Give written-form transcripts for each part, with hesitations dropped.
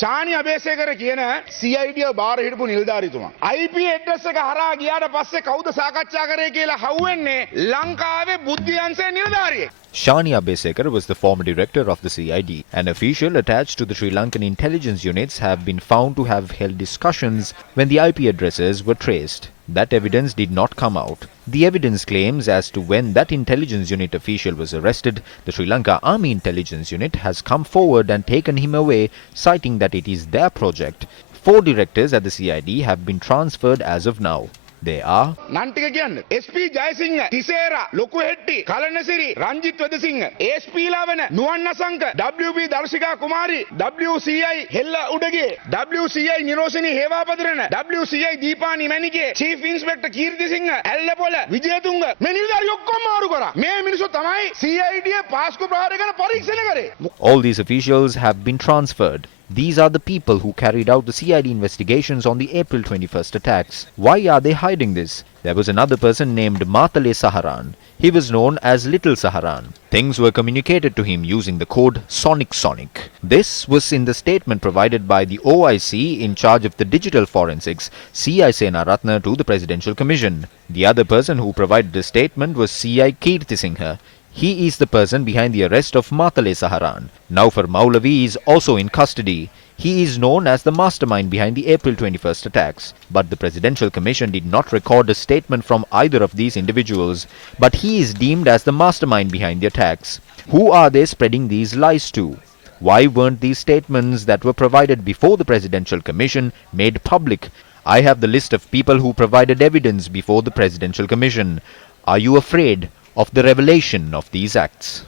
ශානි අබේසේකර කියන CID බාර හිටපු නිලධාරීතුමා. IP ඇඩ්‍රස් එක හරහා ගියාට පස්සේ කවුද සාකච්ඡා කරේ කියලා හවුවෙන්නේ ලංකාවේ බුද්ධියන්සේ නිලධාරියෙක්. Shani Abesekar was the former director of the CID. An official attached to the Sri Lankan intelligence units have been found to have held discussions when the IP addresses were traced. That evidence did not come out. The evidence claims as to when that intelligence unit official was arrested, the Sri Lanka Army Intelligence Unit has come forward and taken him away, citing that it is their project. 4 directors at the CID have been transferred as of now. They are නන්ටික කියන්නේ SP Jayasinghe, Tissera, Loku Hetti, Kalanasiri, Ranjith Wedasinghe, SP Lawana, Nuwan Asanka, WB Darshika Kumari, WCI Hella Udage, WCI Niroshini Hewapadarana, WCI Deepani Manike, chief inspector Keerthisinghe, Ellepola, Wijethunga මේ නිලධාරි ඔක්කොම මාරු කරා. මේ මිනිස්සු තමයි CID පාස්කු ප්‍රහාරය ගැන පරීක්ෂණ කරේ. all these officials have been transferred. These are the people who carried out the CID investigations on the April 21st attacks. Why are they hiding this? There was another person named Matale Saharan. He was known as Little Saharan. Things were communicated to him using the code Sonic. This was in the statement provided by the OIC in charge of the digital forensics, CI Senaratne, to the Presidential Commission. The other person who provided the statement was CI Kirtisinghe. He is the person behind the arrest of Matale Saharan. Naufar Maulavi is also in custody. He is known as the mastermind behind the April 21st attacks. But the Presidential Commission did not record a statement from either of these individuals. But he is deemed as the mastermind behind the attacks. Who are they spreading these lies to? Why weren't these statements that were provided before the Presidential Commission made public? I have the list of people who provided evidence before the Presidential Commission. Are you afraid of the revelation of these acts?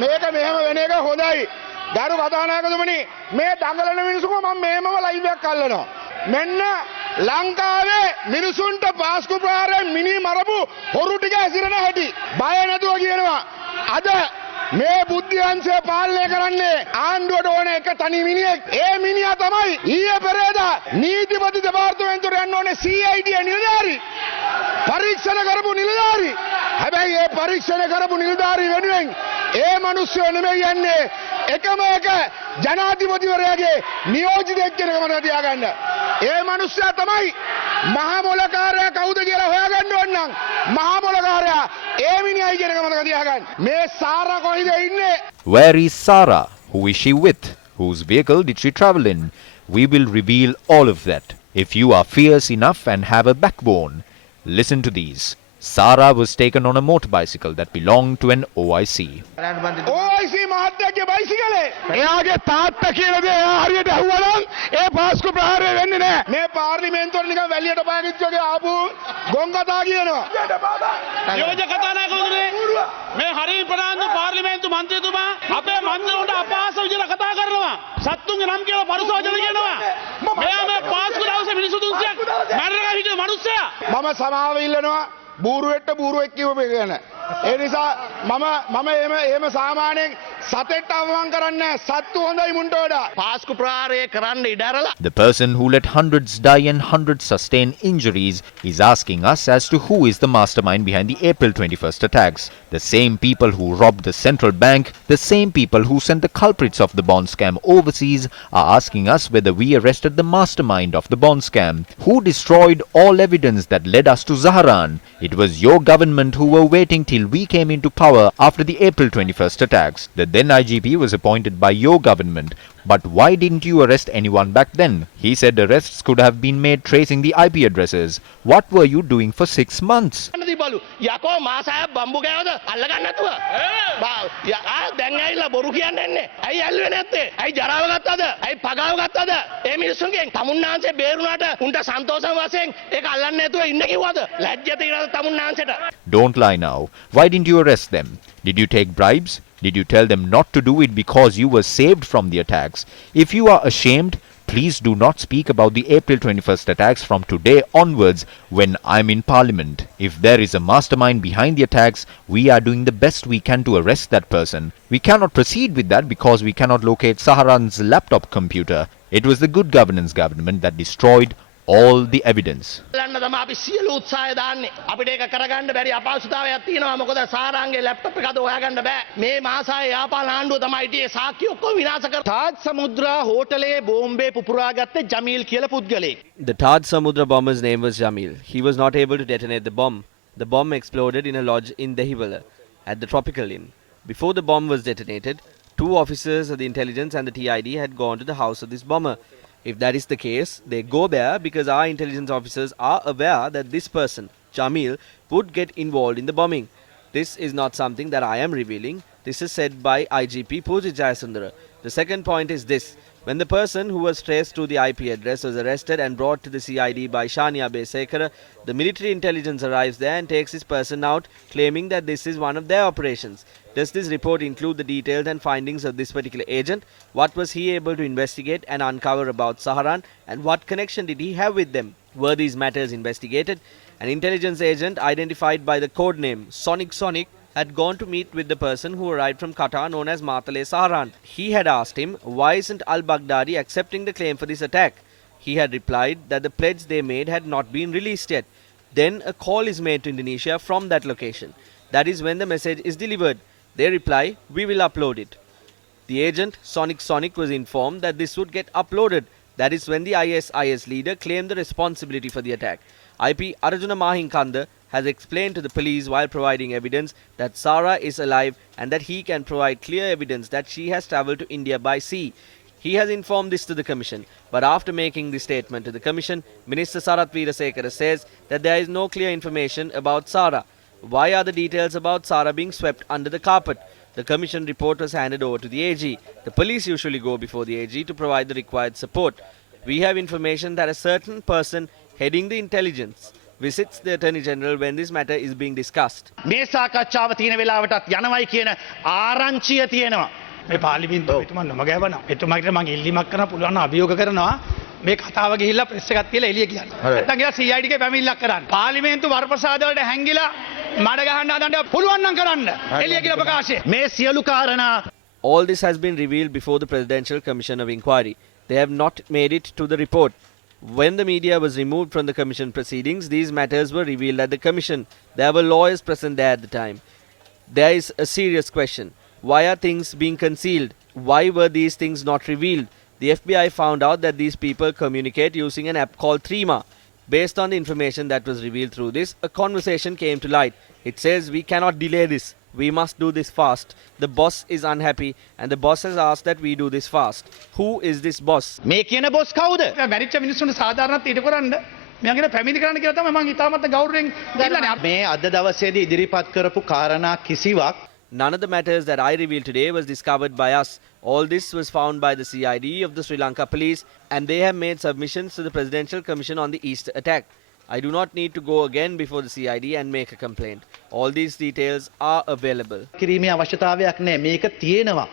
මේක මෙහෙම වෙන එක හොඳයි. ගරු කතානායකතුමනි මේ දඟලන මිනිස්සුකෝ මම මෙහෙමම live එකක් අල්ලනවා. මෙන්න ලංකාවේ මිනිසුන්ට පාස්කු ප්‍රහාරයෙන් මිනි මරපු හොරු ටික ඇසිරෙන හැටි. බය නැතුව කියනවා. අද මේ බුද්ධියන්සේ පාලනය කරන්නේ ආණ්ඩුවට ඕන එක තනි මිනිහෙක්. ඒ මිනිහා තමයි ඊයේ පෙරේදා නීතිපති දෙපාර්තමේන්තුවට යන්න ඕනේ CID නිලධාරි. පරීක්ෂණ කරපු නිලධාරි. හැබැයි ඒ පරීක්ෂණ කරපු නිලධාරි වෙනුවෙන් ඒ මිනිස්සු නෙමෙයි යන්නේ එකම එක ජනාධිපතිවරයාගේ නියෝජිතයෙක් කෙනෙක් මතක තියාගන්න. ඒ මිනිස්සයා තමයි මහා මොලකාරයා කවුද කියලා හොයාගන්න ඕන නම් මහා මොලකාරයා ඒ මිනිහයි කියන එක මතක තියාගන්න. මේ සාරා කොහෙද ඉන්නේ? Where is Sarah? Who is she with? Whose vehicle did she travel in? We will reveal all of that. If you are fierce enough and have a backbone, listen to these. Sarah was taken on a motorbicycle that belonged to an OIC. OIC මහත්තයාගේ බයිසිකලේ එයාගේ තාත්තා කියලා දේ එයා හරියට ඇහුවා නම් ඒ පාස්කු ප්‍රහාරය වෙන්නේ නැහැ. මේ පාර්ලිමේන්තුවට නිකන් වැලියට පාගිච්ච වගේ ආපු ගොන් කතා කියනවා. යෝජක කතානායකතුමනි මේ හරිය ප්‍රධාන පාර්ලිමේන්තු මන්ත්‍රීතුමා අපේ මන්ත්‍රීවරුන්ට අපහාස විදිහට කතා කරනවා. සත්තුන්ගේ නම් කියලා පරුස වචන කියනවා. මෙයා මේ පාස්කු දවසේ මිනිස්සු 300ක් මරණක හිටිය මිනිස්සයා. මම සමාව ඉල්ලනවා. බූරුවෙට්ට බූරුවෙක් කියවපු එක ගැන. ඒ නිසා මම එහෙම සාමාන්‍යයෙන් සතෙක්ට අවමන් කරන්නේ නැහැ. සත්තු හොඳයි මුන්ට වඩා. පාස්කු ප්‍රහාරය කරන්න ඉඩ ඇරලා. The person who let hundreds die and hundreds sustain injuries is asking us as to who is the mastermind behind the April 21st attacks. The same people who robbed the central bank, the same people who sent the culprits of the bond scam overseas are asking us whether we arrested the mastermind of the bond scam. Who destroyed all evidence that led us to Zaharan? It was your government who were waiting till we came into power after the April 21st attacks. The then IGP was appointed by your government. But why didn't you arrest anyone back then? He said arrests could have been made tracing the IP addresses. What were you doing for 6 months? යකෝ මාසාය බම්බු කෑවද අල්ලගන්න නැතුව දැන් ඇවිල්ලා බොරු කියන්නේ නැහැ. ඇයි ඇල්ලුවේ නැත්තේ? ඇයි ජරාව ගත්තද? ඇයි පගාව ගත්තද? ඒ මිනිස්සුන්ගෙන් තමුන්නාන්සේ බේරුණාට උන්ට සන්තෝෂම් වශයෙන් ඒක අල්ලන්න නැතුව ඉන්න කිව්වද? ලැජ්ජ තියනද තමුන්නාන්සේට? Don't lie now. Why didn't you arrest them? Did you take bribes? Did you tell them not to do it because you were saved from the attacks? If you are ashamed, please do not speak about the April 21st attacks from today onwards when I'm in Parliament. If there is a mastermind behind the attacks, we are doing the best we can to arrest that person. We cannot proceed with that because we cannot locate Saharan's laptop computer. It was the Good Governance government that destroyed all the evidence. බලන්න තමයි අපි සියලු උත්සාහය දාන්නේ. අපිට ඒක කරගන්න බැරි අපහසුතාවයක් තියෙනවා. මොකද සාරාංගේ ලැප්ටොප් එක අද හොයාගන්න බෑ. මේ මාසාවේ යාපාන ආණ්ඩුව තමයි ඉතියේ සාක්ෂි ඔක්කොම විනාශ කර. තාජ් සමුද්‍රා හෝටලේ බෝම්බේ පුපුරාගත්තේ ජමීල් කියලා පුද්ගලෙක්. The Taj Samudra bomber's name was Jamil. He was not able to detonate the bomb. The bomb exploded in a lodge in Dehiwala at the Tropical Inn. Before the bomb was detonated, 2 officers of the intelligence and the TID had gone to the house of this bomber. If that is the case, they go there because our intelligence officers are aware that this person, Jamil, would get involved in the bombing. This is not something that I am revealing. This is said by IGP Pooja Jayasundara. The second point is this. When the person who was traced to the IP address was arrested and brought to the CID by Shania Besekara, the military intelligence arrives there and takes this person out, claiming that this is one of their operations. Does this report include the details and findings of this particular agent? What was he able to investigate and uncover about Saharan, and what connection did he have with them? Were these matters investigated? An intelligence agent identified by the code name Sonic had gone to meet with the person who arrived from Qatar known as Matale Saharan. He had asked him, why isn't al-Baghdadi accepting the claim for this attack? He had replied that the pledge they made had not been released yet. Then a call is made to Indonesia from that location. That is when the message is delivered. They reply, we will upload it. The agent, Sonic, was informed that this would get uploaded. That is when the ISIS leader claimed the responsibility for the attack. IP Arjuna Mahinkanda has explained to the police while providing evidence that Sara is alive and that he can provide clear evidence that she has travelled to India by sea. He has informed this to the Commission, but after making this statement to the Commission, Minister Sarath Weerasekara says that there is no clear information about Sara. Why are the details about Sara being swept under the carpet? The Commission report was handed over to the AG. The police usually go before the AG to provide the required support. We have information that a certain person heading the intelligence visits the Attorney General when this matter is being discussed. මේ සාකච්ඡාව තියෙන වෙලාවටත් යනවයි කියන ආරංචිය තියෙනවා. මේ පාර්ලිමේන්තුව එතුමා නොමගෑවනවා. එතුමාට මම ඉල්ලීමක් කරන්න පුළුවන් අභියෝග කරනවා. මේ කතාව ගිහිල්ලා ප්‍රෙස් එකක් තියලා එළිය කියන්න. නැත්නම් ගියා CID එකේ පැමිණිල්ලක් කරන්න. පාර්ලිමේන්තු වරප්‍රසාද වලට හැංගිලා මඩ ගහන්න හදන්න පුළුවන් නම් කරන්න. එළිය කියලා ප්‍රකාශය. මේ සියලු කාරණා. All this has been revealed before the Presidential Commission of Inquiry. They have not made it to the report. When the media was removed from the Commission proceedings, these matters were revealed at the Commission. There were lawyers present there at the time. There is a serious question. Why are things being concealed? Why were these things not revealed? The FBI found out that these people communicate using an app called Threema. Based on the information that was revealed through this, a conversation came to light. It says we cannot delay this. We must do this fast. The boss is unhappy and the boss has asked that we do this fast. Who is this boss? මේ කියන boss කවුද? මැරිච්ච මිනිස්සුන්ට සාධාරණත් ඊට කරන්න මම පැමිණි කරන්න කියලා තමයි මම ඉතාමත් ගෞරවයෙන් ඉල්ලන්නේ. මේ අද දවසේදී ඉදිරිපත් කරපු කාරණා කිසිවක් None of the matters that I revealed today was discovered by us. All this was found by the CID of the Sri Lanka police and they have made submissions to the Presidential Commission on the Easter attack. I do not need to go again before the CID and make a complaint. All these details are available. කිරීමේ අවශ්‍යතාවයක් නැහැ. මේක තියෙනවා.